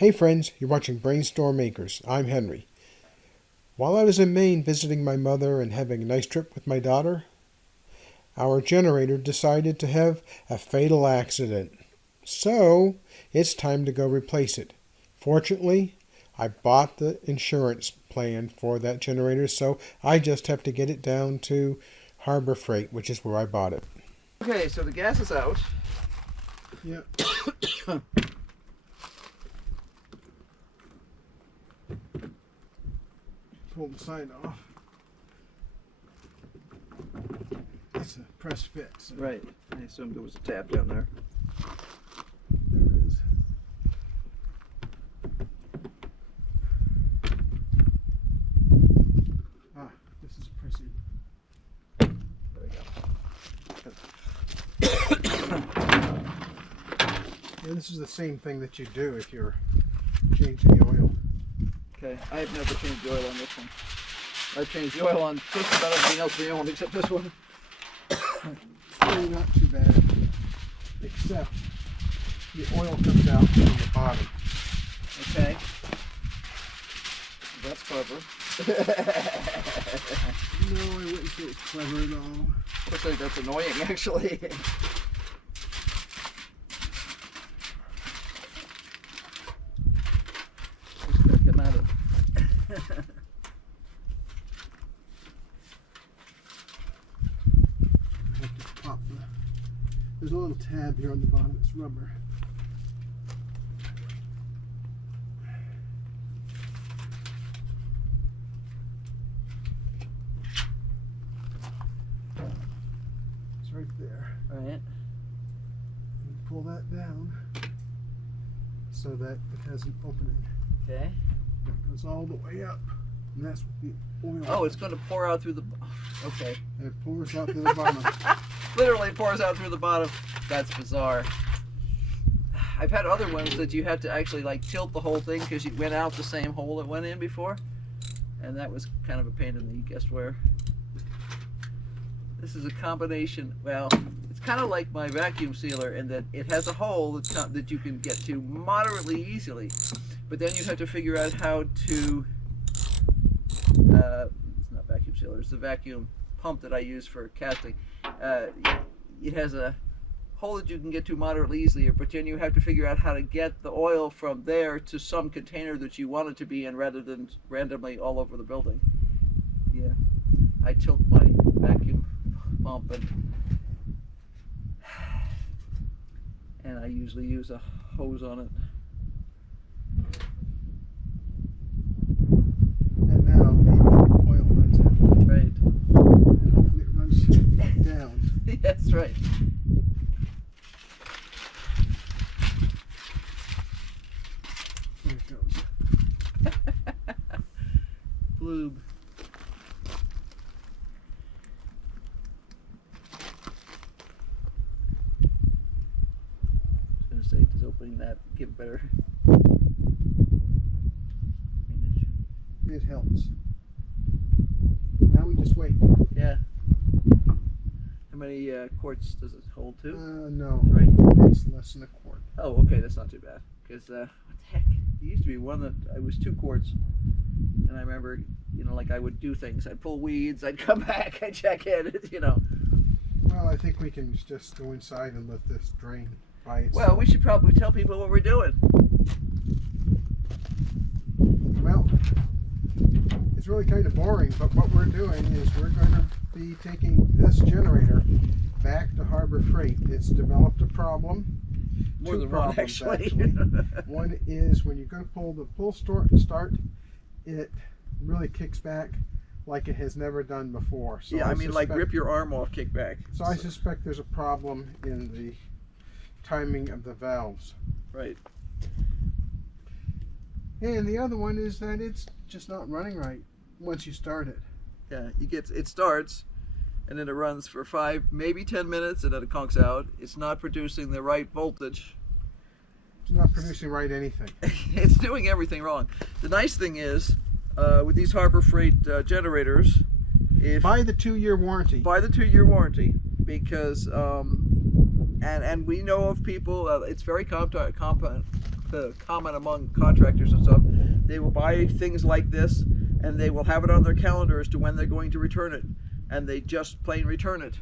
Hey friends, you're watching BrainStormAcres. I'm Henry. While I was in Maine visiting my mother and having a nice trip with my daughter, our generator decided to have a fatal accident. So, it's time to go replace it. Fortunately, I bought the insurance plan for that generator, so I just have to get it down to Harbor Freight, which is where I bought it. Okay, so the gas is out. Yeah. Pull the sign off. It's a press fit. So. Right. I assumed there was a tap down there. There it is. Ah, this is pressing. There we go. Yeah, this is the same thing that you do if you're changing the oil. Okay, I have never changed the oil on this one. I've changed the oil on just about everything else we own except this one. It's really not too bad, except the oil comes out from the bottom. Okay. That's clever. No, I wouldn't say it's clever at all. Looks like that's annoying, actually. Just gotta come out of. I have to pop the. There's a little tab here on the bottom. It's rubber. It's right there. All right. You pull that down so that it has an opening. Okay. It goes all the way up, and that's what the oil. Oh, it's going to pour out through the. Okay. And it pours out to the bottom. Literally pours out through the bottom. That's bizarre. I've had other ones that you had to actually like tilt the whole thing because you went out the same hole it went in before, and that was kind of a pain in the guess where. This is a combination. Well, it's kind of like my vacuum sealer in that it has a hole that you can get to moderately easily, but then you have to figure out how to. It's not vacuum sealer. It's the vacuum pump that I use for casting. It has a hole that you can get to moderately easily, but then you have to figure out how to get the oil from there to some container that you want it to be in rather than randomly all over the building. Yeah, I tilt my vacuum pump and I usually use a hose on it. And now the oil runs out. Right. And hopefully it runs down. That's right. There it goes. Lube. I was gonna say, does opening that give better drainage? It helps. Now we just wait. Yeah. How many quarts does it hold to? No. Right. It's less than a quart. Oh, okay, that's not too bad. Because what the heck? There used to be one that I was 2 quarts, and I remember, you know, like I would do things. I'd pull weeds. I'd come back. I'd check in. You know. Well, I think we can just go inside and let this drain by itself. Well, we should probably tell people what we're doing. Well, it's really kind of boring, but what we're doing is we're going to be taking this generator back to Harbor Freight. It's developed a problem. More Two than one, problems, actually. One is when you go to pull the pull start, it really kicks back like it has never done before. So Yeah, I mean, like rip your arm off, kick back. So I suspect there's a problem in the timing of the valves. Right. And the other one is that it's just not running right once you start it. Yeah, it starts, and then it runs for 5, maybe 10 minutes, and then it conks out. It's not producing the right voltage. It's not producing right anything. It's doing everything wrong. The nice thing is, with these Harbor Freight generators, if Buy the 2-year warranty. buy the 2-year warranty, because and we know of people. It's very common among contractors and stuff. They will buy things like this, and they will have it on their calendar as to when they're going to return it, and they just plain return it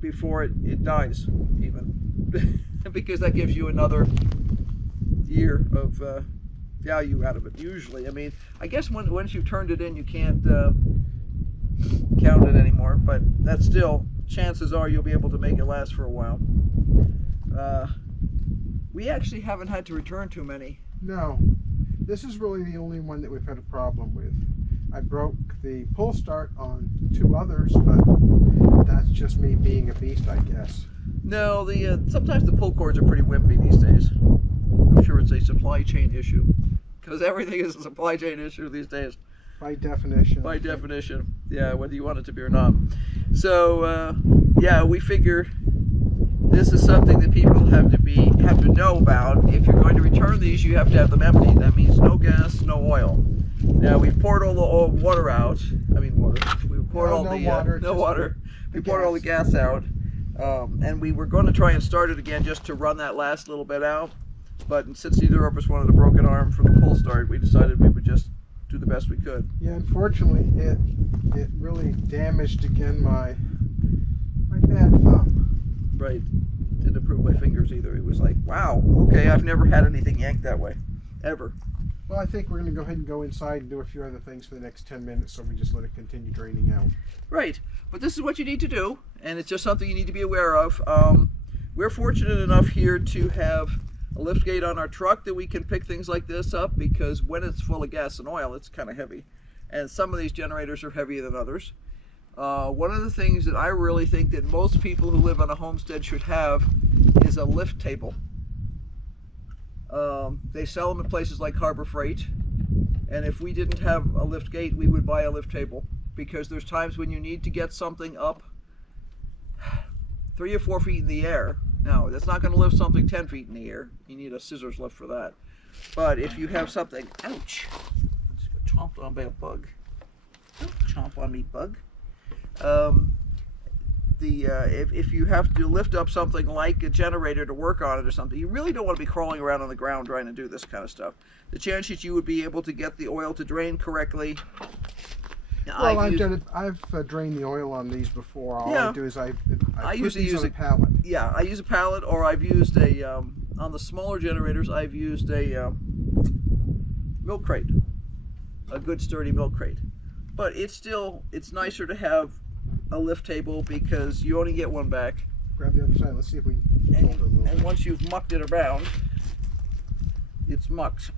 before it dies, even, because that gives you another year of value out of it. Usually, I mean, I guess once you've turned it in, you can't count it anymore, but that's still, chances are you'll be able to make it last for a while. We actually haven't had to return too many. No, this is really the only one that we've had a problem with. I broke the pull start on 2 others, but that's just me being a beast, I guess. No, sometimes the pull cords are pretty wimpy these days. I'm sure it's a supply chain issue, because everything is a supply chain issue these days. By definition. By definition, yeah, whether you want it to be or not. So, yeah, we figure this is something that people have to know about. If you're going to return these, you have to have them empty. That means no gas, no oil. Now we've poured all the water out. I mean water. We poured all the water. No water. We poured all the gas out, and we were going to try and start it again just to run that last little bit out. But since neither of us wanted a broken arm for the pull start, we decided we would just do the best we could. Yeah, unfortunately, it really damaged again my bad thumb. Right. Didn't improve my fingers either. It was like, wow, okay, I've never had anything yanked that way, ever. Well, I think we're going to go ahead and go inside and do a few other things for the next 10 minutes, so we just let it continue draining out. Right. But this is what you need to do, and it's just something you need to be aware of. We're fortunate enough here to have a lift gate on our truck that we can pick things like this up, because when it's full of gas and oil, it's kind of heavy. And some of these generators are heavier than others. One of the things that I really think that most people who live on a homestead should have is a lift table. They sell them at places like Harbor Freight, and if we didn't have a lift gate, we would buy a lift table, because there's times when you need to get something up 3 or 4 feet in the air. Now, that's not going to lift something 10 feet in the air. You need a scissors lift for that. But if you have something, ouch, I just got chomped on by a bug. Don't chomp on me, bug. If you have to lift up something like a generator to work on it or something, you really don't want to be crawling around on the ground trying to do this kind of stuff. The chances you would be able to get the oil to drain correctly. Well, I've drained the oil on these before. All I do is I usually use a pallet. Yeah, I use a pallet, or I've used a on the smaller generators. I've used a milk crate, a good sturdy milk crate. But it's nicer to have a lift table, because you only get one back. Grab the other side. Let's see if we. And once you've mucked it around, it's mucked.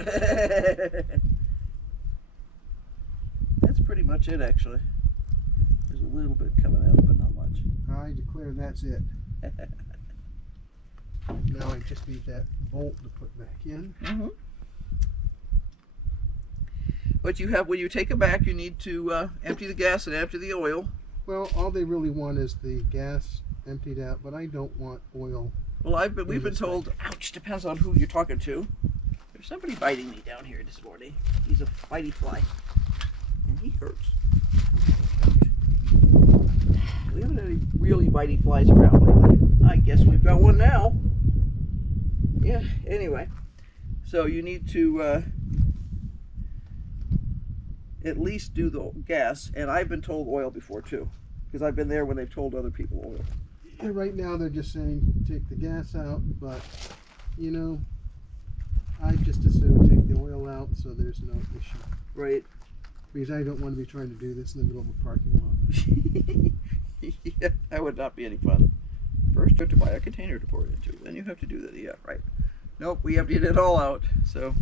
That's pretty much it, actually. There's a little bit coming out, but not much. I declare that's it. Now I just need that bolt to put back in. Mm-hmm. But when you take it back, you need to empty the gas and empty the oil. Well, all they really want is the gas emptied out, but I don't want oil. Well, we've been told, ouch, depends on who you're talking to. There's somebody biting me down here this morning. He's a bitey fly. And he hurts. We haven't had any really bitey flies around lately. I guess we've got one now. Yeah, anyway. So you need to at least do the gas, and I've been told oil before too, because I've been there when they've told other people oil. Yeah, right now they're just saying take the gas out, but you know, I just assume take the oil out so there's no issue. Right. Because I don't want to be trying to do this in the middle of a parking lot. Yeah, that would not be any fun. First you have to buy a container to pour it into, then you have to do that. Yeah, right. Nope, we emptied it all out, so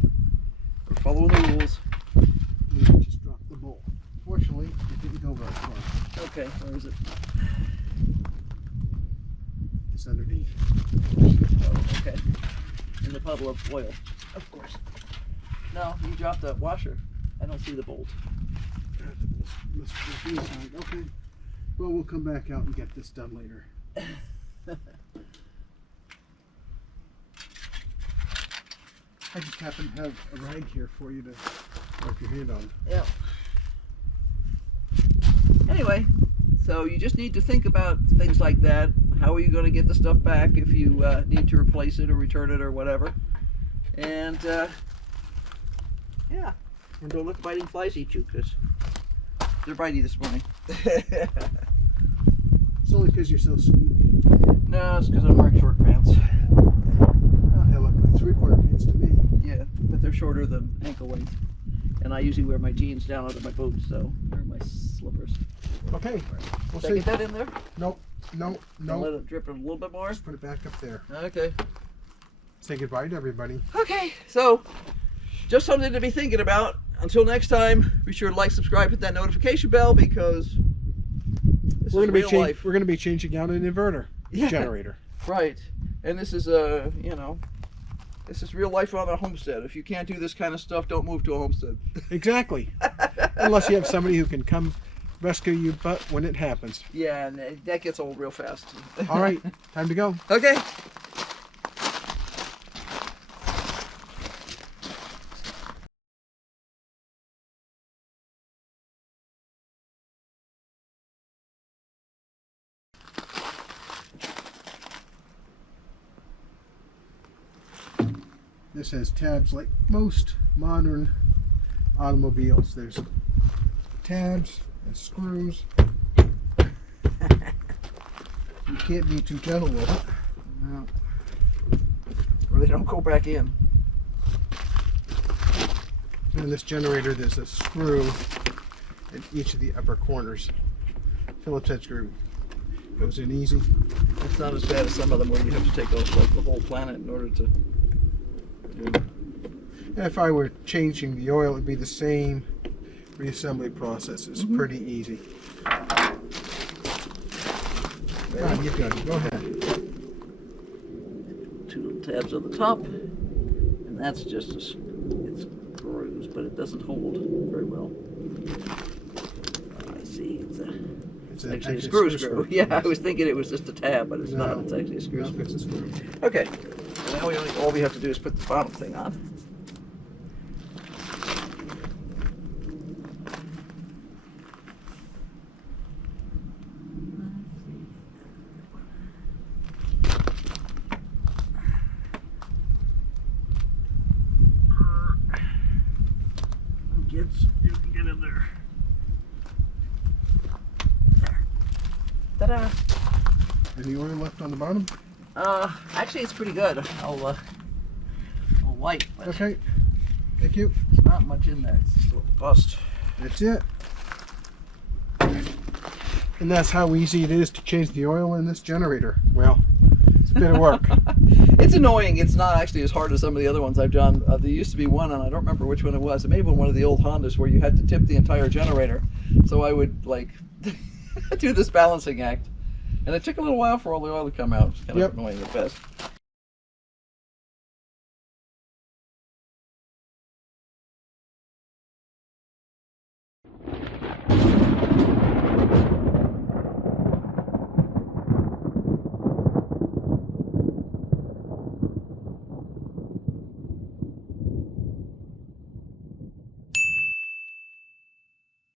we're following the rules. And I just dropped the bolt. Fortunately, it didn't go very far. Okay, where is it? It's underneath. Oh, okay. In the puddle of oil. Of course. No, you dropped the washer. I don't see the bolt. Must be inside. Okay. Well, we'll come back out and get this done later. I just happen to have a rag here for you to wipe your hand on. Yeah. Anyway, so you just need to think about things like that. How are you going to get the stuff back if you need to replace it or return it or whatever? And yeah, and don't let the biting flies eat you, because they're bitey this morning. It's only because you're so sweet. No, it's because I'm wearing short pants. Oh, they look like 3/4 pants to me. Yeah, but they're shorter than ankle length. And I usually wear my jeans down under my boots, so they're my slippers. Okay, we'll Did I see. get that in there? Nope, Let nope. it drip a little bit more. Just put it back up there. Okay. Say goodbye to everybody. Okay, so just something to be thinking about. Until next time, be sure to like, subscribe, hit that notification bell, because this is real life. We're going to be changing out an inverter generator. Right, and this is you know, this is real life on a homestead. If you can't do this kind of stuff, don't move to a homestead. Exactly. Unless you have somebody who can come rescue you, but when it happens. Yeah, and that gets old real fast. All right, time to go. Okay. This has tabs like most modern automobiles. There's tabs and screws. You can't be too gentle with it. No. Or they don't go back in. In this generator, there's a screw in each of the upper corners. Phillips head screw goes in easy. It's not as bad as some of them where you have to take off like the whole planet in order to. If I were changing the oil, it'd be the same reassembly process. It's pretty easy. You've got it. Go ahead. Two little tabs on the top, and that's just it's screws, but it doesn't hold very well. I see. It's actually a screw. Yeah, I was thinking it was just a tab, but it's not. It's actually a screw. No, it's a screw. Okay. So now all we have to do is put the bottom thing on. Kids, you can get in there. There. Ta-da! Any oil left on the bottom? Actually, it's pretty good. I'll wipe, but Okay. Thank you. there's not much in there. It's still bust. That's it. And that's how easy it is to change the oil in this generator. Well, it's a bit of work. It's annoying. It's not actually as hard as some of the other ones I've done. There used to be one, and I don't remember which one it was. It may have been one of the old Hondas where you had to tip the entire generator. So I would like do this balancing act, and it took a little while for all the oil to come out. It's kind of annoying at best.